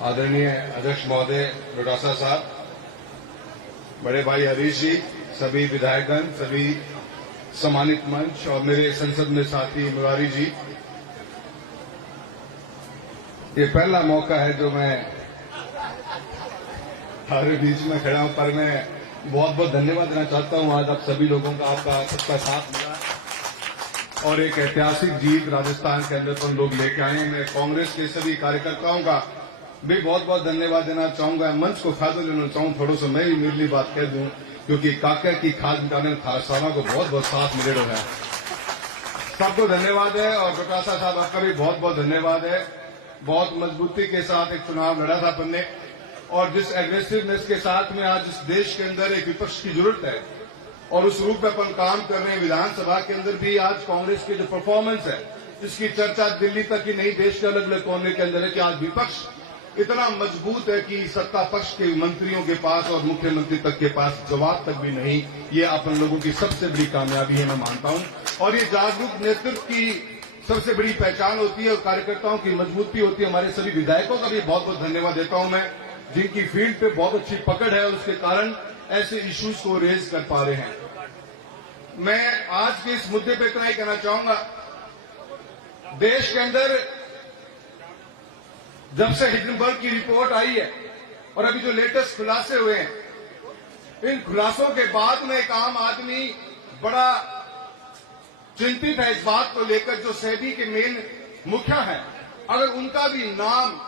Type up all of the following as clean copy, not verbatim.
आदरणीय अध्यक्ष महोदय डोटासरा साहब, बड़े भाई हरीश जी, सभी विधायकगण, सभी सम्मानित मंच और मेरे संसद में साथी मुरारी जी, ये पहला मौका है जो मैं हमारे बीच में खड़ा हूं, पर मैं बहुत बहुत धन्यवाद देना चाहता हूं। आज आप सभी लोगों का, आपका सबका साथ मिला और एक ऐतिहासिक जीत राजस्थान के अंदर पर लोग लेके आए हैं। मैं कांग्रेस के सभी कार्यकर्ताओं का भी बहुत बहुत धन्यवाद देना चाहूंगा। मंच को फायदा लेना चाहूं, थोड़ा सा मैं भी मेरी बात कह दूं, क्योंकि काका की खाद मिटाने में थारसामा को बहुत बहुत साथ मिले रहा है। सबको धन्यवाद है और डोटासरा साहब आपका भी बहुत बहुत धन्यवाद है। बहुत मजबूती के साथ एक चुनाव लड़ा था अपन ने, और जिस एग्रेसिवनेस के साथ में आज इस देश के अंदर एक विपक्ष की जरूरत है और उस रूप में अपन काम कर रहे हैं। विधानसभा के अंदर भी आज कांग्रेस की जो परफॉर्मेंस है, इसकी चर्चा दिल्ली तक ही नहीं, देश के अलग अलग कोने के अंदर है कि आज विपक्ष इतना मजबूत है कि सत्ता पक्ष के मंत्रियों के पास और मुख्यमंत्री तक के पास जवाब तक भी नहीं। ये अपन लोगों की सबसे बड़ी कामयाबी है, मैं मानता हूं, और ये जागरूक नेतृत्व की सबसे बड़ी पहचान होती है और कार्यकर्ताओं की मजबूती होती है। हमारे सभी विधायकों का भी बहुत बहुत धन्यवाद देता हूं मैं, जिनकी फील्ड पे बहुत अच्छी पकड़ है और उसके कारण ऐसे इश्यूज को रेज कर पा रहे हैं। मैं आज के इस मुद्दे पे इतना ही कहना चाहूंगा, देश के अंदर जब से हिंडनबर्ग की रिपोर्ट आई है और अभी जो लेटेस्ट खुलासे हुए हैं, इन खुलासों के बाद में एक आम आदमी बड़ा चिंतित है इस बात को लेकर, जो सेबी के मेन मुखिया हैं, अगर उनका भी नाम,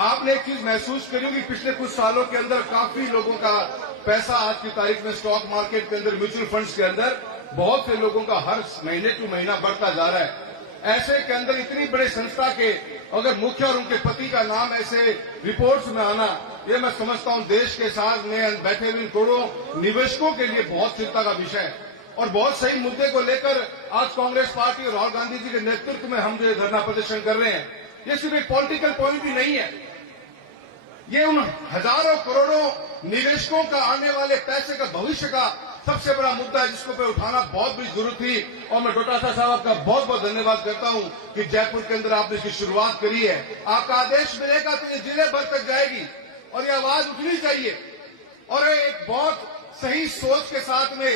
आपने एक चीज महसूस करी होगी, पिछले कुछ सालों के अंदर काफी लोगों का पैसा आज की तारीख में स्टॉक मार्केट के अंदर, म्यूचुअल फंड्स के अंदर बहुत से लोगों का हर महीने टू महीना बढ़ता जा रहा है। ऐसे के अंदर इतनी बड़े संस्था के अगर मुख्य और उनके पति का नाम ऐसे रिपोर्ट्स में आना, ये मैं समझता हूं देश के साथ में बैठे हुए करोड़ों निवेशकों के लिए बहुत चिंता का विषय है। और बहुत सही मुद्दे को लेकर आज कांग्रेस पार्टी और राहुल गांधी जी के नेतृत्व में हम जो धरना प्रदर्शन कर रहे हैं, ये सिर्फ एक पॉलिटिकल पॉइंट ही नहीं है, ये उन हजारों करोड़ों निवेशकों का आने वाले पैसे का, भविष्य का सबसे बड़ा मुद्दा है, जिसको पे उठाना बहुत बड़ी जरूरत थी। और मैं डोटासरा साहब का बहुत बहुत धन्यवाद करता हूं कि जयपुर के अंदर आपने इसकी शुरुआत करी है। आपका आदेश मिलेगा तो ये जिले भर तक जाएगी और ये आवाज उठनी चाहिए। और एक बहुत सही सोच के साथ में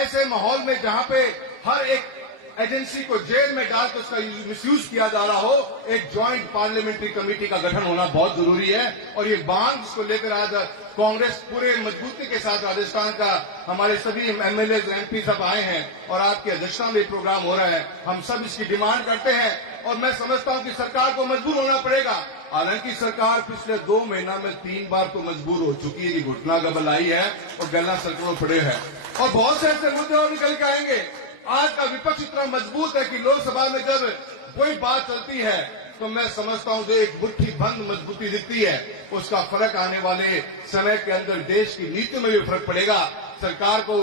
ऐसे माहौल में जहां पे हर एक एजेंसी को जेल में डालकर उसका मिसयूज किया जा रहा हो, एक ज्वाइंट पार्लियामेंट्री कमेटी का गठन होना बहुत जरूरी है। और ये बांध जिसको लेकर आज कांग्रेस पूरे मजबूती के साथ राजस्थान का हमारे सभी एमएलए एमपी सब आए हैं और आपकी अध्यक्षता में प्रोग्राम हो रहा है, हम सब इसकी डिमांड करते हैं। और मैं समझता हूं कि सरकार को मजबूर होना पड़ेगा। हालांकि सरकार पिछले 2 महीना में 3 बार तो मजबूर हो चुकी है कि घुटना गबल आई है और गला सड़कों पड़े हैं, और बहुत से ऐसे मुद्दे और निकल के आएंगे। आज का विपक्ष इतना मजबूत है कि लोकसभा में जब कोई बात चलती है तो मैं समझता हूं जो एक मुट्ठी बंद मजबूती दिखती है, उसका फर्क आने वाले समय के अंदर देश की नीति में भी फर्क पड़ेगा। सरकार को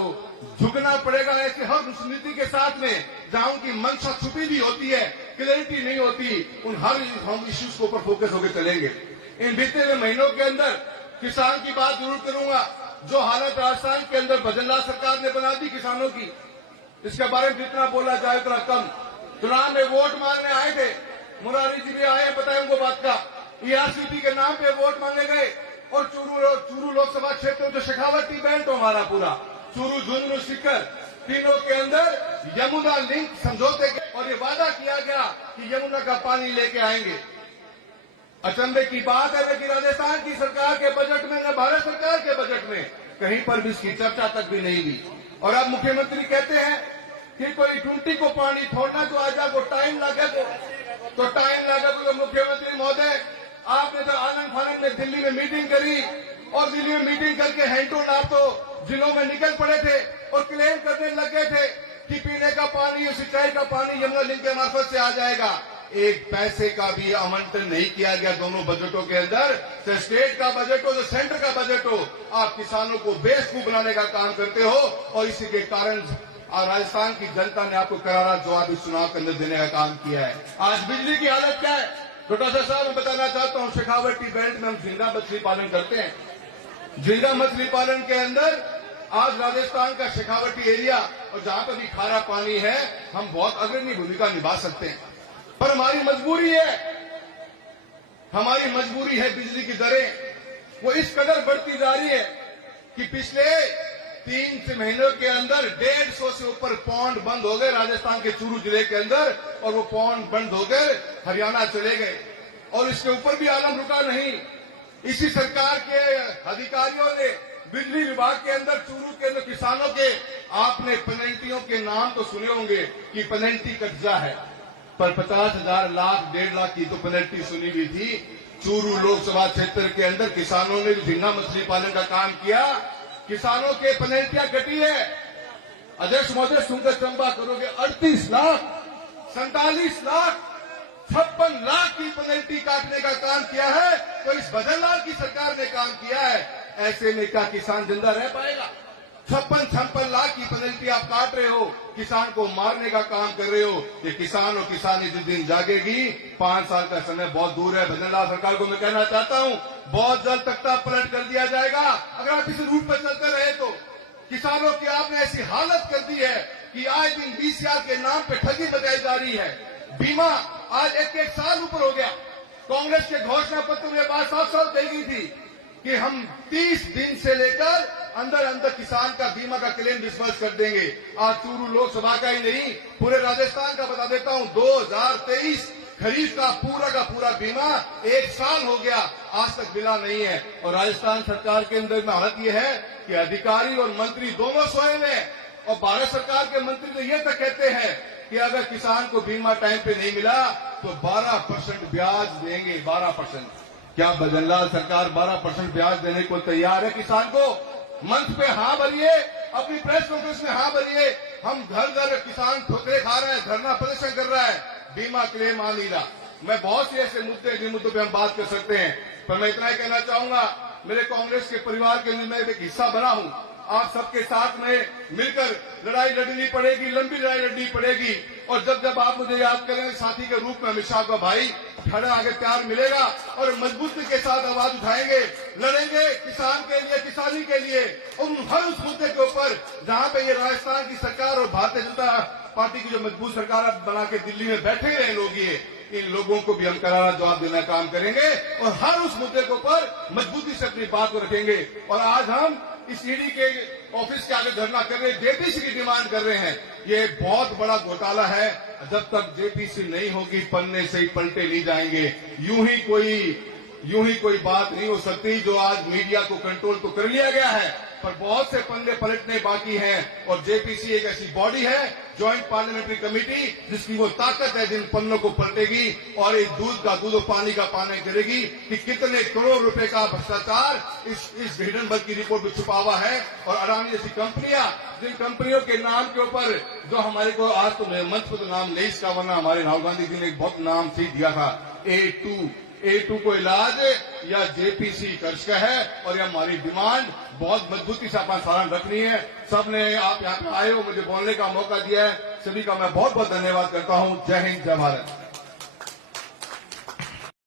झुकना पड़ेगा ऐसे हर उस नीति के साथ में जहां उनकी मंशा छुपी भी होती है, क्लैरिटी नहीं होती, उन हर हम इश्यूज के ऊपर फोकस होकर चलेंगे। इन बीते हुए महीनों के अंदर किसान की बात जरूर करूंगा। जो हालत राजस्थान के अंदर भजनलाल सरकार ने बना दी किसानों की, इसके बारे में जितना बोला जाए उतना कम। चुनाव में वोट मांगने आए थे, मुरारी जी भी आए, बताए उनको बात का, ईआरसीपी के नाम पे वोट मांगे गए और चूरू लोकसभा क्षेत्र जो शेखावटी बेल्ट हमारा पूरा चूरू, झुंझुनू, सीकर, तीनों के अंदर यमुना लिंक समझौते के, और ये वादा किया गया कि यमुना का पानी लेके आएंगे। अचंभे की बात है लेकिन राजस्थान की सरकार के बजट में, न भारत सरकार के बजट में कहीं पर भी इसकी चर्चा तक भी नहीं हुई। और अब मुख्यमंत्री कहते हैं कि कोई टूटी को पानी छोड़ना जो आ जाए वो टाइम लगे, तो टाइम लगे। तो मुख्यमंत्री महोदय, आपने तो आनंद फानंद में दिल्ली में मीटिंग करी और दिल्ली में मीटिंग करके हैंटो आप तो जिलों में निकल पड़े थे और क्लेम करने लग गए थे कि पीने का पानी और सिंचाई का पानी यमुना लिंक के मार्फत से आ जाएगा। एक पैसे का भी आवंटन नहीं किया गया दोनों बजटों के अंदर, चाहे स्टेट का बजट हो, जो सेंटर का बजट हो। आप किसानों को बेवकूफ बनाने का काम करते हो और इसी के कारण राजस्थान की जनता ने आपको करारा जवाब इस चुनाव के अंदर देने का काम किया है। आज बिजली की हालत क्या है, डोटासरा साहब मैं बताना चाहता हूं, शेखावटी बेल्ट में हम झींगा मछली पालन करते हैं। झींगा मछली पालन के अंदर आज राजस्थान का शेखावटी एरिया और जहां पर भी खारा पानी है, हम बहुत अग्रणी भूमिका निभा सकते हैं, पर हमारी मजबूरी है हमारी मजबूरी है, बिजली की दरें वो इस कदर बढ़ती जा रही है कि पिछले 3 महीनों के अंदर 150 से ऊपर पौंड बंद हो गए राजस्थान के चूरू जिले के अंदर, और वो पौंड बंद होकर हरियाणा चले गए। और इसके ऊपर भी आलम रुका नहीं। इसी सरकार के अधिकारियों ने बिजली विभाग के अंदर चूरू के अंदर किसानों के, आपने पेनल्टियों के नाम तो सुने होंगे कि पेनल्टी कब्जा है, पर 50,000 लाख 1.5 लाख की तो पेनल्टी सुनी हुई थी। चूरू लोकसभा क्षेत्र के अंदर किसानों ने झींगा मछली पालन का काम किया, किसानों के पेनल्टियां कटी है। अध्यक्ष महोदय सुनकर चंबा करोगे, 38 लाख 47 लाख 56 लाख की पेनल्टी काटने का काम किया है, तो इस भजनलाल की सरकार ने काम किया है। ऐसे में क्या किसान जिंदा रह पाएगा? 56 लाख की पेनल्टी आप काट रहे हो, किसान को मारने का काम कर रहे हो। ये किसान और किसानी जिस दिन जागेगी, 5 साल का समय बहुत दूर है। भजनलाल सरकार को मैं कहना चाहता हूं, बहुत जल्द तख्ता पलट कर दिया जाएगा अगर आप इस रूट पर चलते रहे तो। किसानों की आपने ऐसी हालत कर दी है कि आज दिन बीसीआर के नाम पे ठगी बजाई जा रही है। बीमा आज एक साल ऊपर हो गया। कांग्रेस के घोषणा पत्र में बात साफ कही गई थी कि हम 30 दिन से लेकर अंदर किसान का बीमा का क्लेम डिस्बर्स कर देंगे। आज चूरू लोकसभा का ही नहीं, पूरे राजस्थान का बता देता हूं, 2023 खरीफ का पूरा बीमा 1 साल हो गया, आज तक मिला नहीं है। और राजस्थान सरकार के अंदर में हालत यह है कि अधिकारी और मंत्री दोनों सोए हुए हैं। और भारत सरकार के मंत्री तो ये तक कहते हैं कि अगर किसान को बीमा टाइम पे नहीं मिला तो 12% ब्याज देंगे। 12%। क्या भजनलाल सरकार 12% ब्याज देने को तैयार है किसान को? मंच पे हाँ भरिए, अपनी प्रेस कॉन्फ्रेंस में हाँ भरिए। हम घर किसान ठोकरे खा रहे हैं, धरना प्रदर्शन कर रहा है, बीमा क्लेम आ नहीं रहा। मैं बहुत से ऐसे मुद्दे जिन मुद्दों पे हम बात कर सकते हैं, पर मैं इतना ही कहना चाहूंगा, मेरे कांग्रेस के परिवार के लिए मैं एक हिस्सा बना हूं। आप सबके साथ में मिलकर लड़ाई लड़नी पड़ेगी, लंबी लड़ाई लड़नी पड़ेगी। और जब आप मुझे याद करेंगे साथी के रूप में, अमित शाह का भाई, खड़ा आगे प्यार मिलेगा और मजबूती के साथ आवाज उठाएंगे, लड़ेंगे किसान के लिए, किसानी के लिए, उन हर उस मुद्दे के ऊपर जहां पे ये राजस्थान की सरकार और भारतीय जनता पार्टी की जो मजबूत सरकार बना के दिल्ली में बैठे रहे लोग, ये इन लोगों को भी हम करारा जवाब देना काम करेंगे और हर उस मुद्दे के ऊपर मजबूती से अपनी बात को रखेंगे। और आज हम इस ईडी के ऑफिस के आगे धरना कर रहे हैं, जेपीसी की डिमांड कर रहे हैं। ये बहुत बड़ा घोटाला है, जब तक जेपीसी नहीं होगी पन्ने से ही पलटे नहीं जाएंगे। यूं ही कोई बात नहीं हो सकती। जो आज मीडिया को कंट्रोल तो कर लिया गया है, पर बहुत से पन्ने पलटने बाकी हैं। और जेपीसी एक ऐसी बॉडी है, ज्वाइंट पार्लियामेंट्री कमेटी, जिसकी वो ताकत है जिन पन्नों को पलटेगी और एक दूध का दूध और पानी का पानी करेगी कि कितने करोड़ रुपए का भ्रष्टाचार इस हिडनबर्ग की रिपोर्ट में छुपा हुआ है। और अडानी जैसी कंपनियां, जिन कंपनियों के नाम के ऊपर जो हमारे को आज तो मंच पर तो नाम नहीं इसका, वरना हमारे राहुल गांधी जी ने एक बहुत नाम से दिया था, A2 को इलाज या जेपीसी कर्ज का है। और ये हमारी डिमांड बहुत मजबूती से अपना सारण रखनी है। सबने आप यहाँ पे आए हो, मुझे बोलने का मौका दिया है, सभी का मैं बहुत बहुत धन्यवाद करता हूँ। जय हिंद, जय भारत।